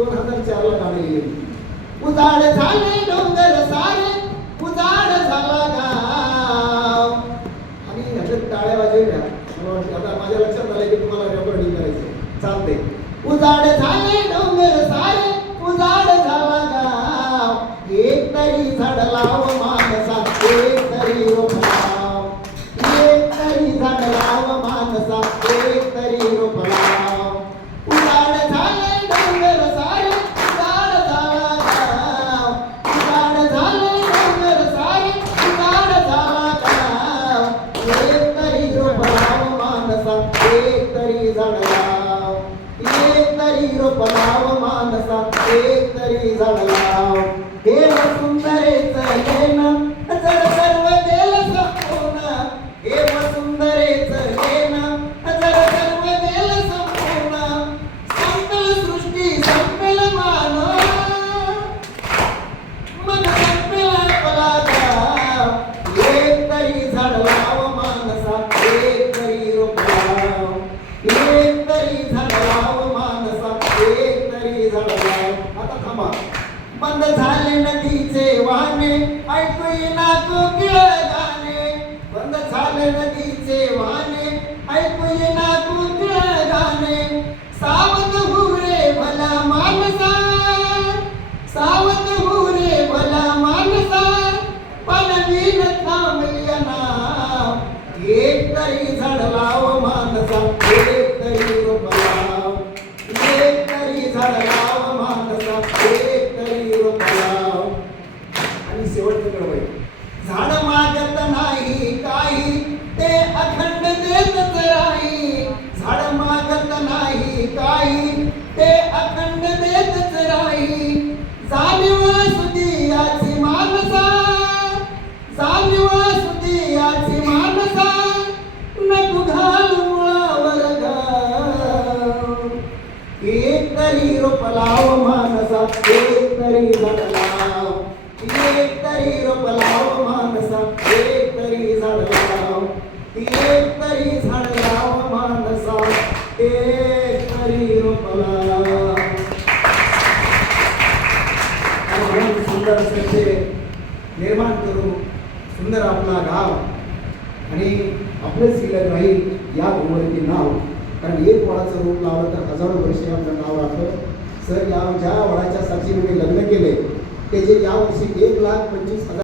दोन हजार चार ला गाणे गेली उजाड झाले डोंगर सारे उजाड झाला गाव. आणि ह्याच्या टाळ्या वाजवल्या आता माझ्या लक्षात आलं की तुम्हाला रेकॉर्डिंग करायचं चालते उजाड झाले डोंगर सारे उजाड झाला गाव. एक तरी झाड लावून तरी रोप लाव मानसा एक तरी झाड लाव हे वसुंधरेच लेन जर सर्व गेल संपूर्ण हे वसुंधरेच लेन जर सर्व गेल संपूर्ण संपेल सृष्टी संपेल मानव मग संपेल आपला गाव एक तरी झाड लाव मानसा एक तरी रोप लाव एक तरी झाड लाव मानसा एक तरी झाड लाव आता थांबा बंद झाले नदीचे वाहने. ऐकू येईना कोकिळ गाणे बंद झाले नदीचे वाहने. ऐकू येईना कोकिळ गाणे सावध हो रे भला माणसा सावध हो रे भला मानसा. हो पनवीन थांबली ना एक तरी झाड लाव मानसा. एक तरी झाड लाव एक तरी रोप लाव मानसा एक तरी झाड लाव एक तरी झाड लाव मानसा एक तरी रोप लाव म्हणून सुंदर असं निर्माण करू सुंदर आपला गाव आणि आपलं शिल्लक राहील या भूमरीचे नाव. कारण एक वडाचं रूप लावलं तर हजारो वर्षे आपलं नाव राहतं सर या ज्या वडाच्या साक्षीने लग्न केले त्याचे यावर्षी एक लाख पंचवीस हजार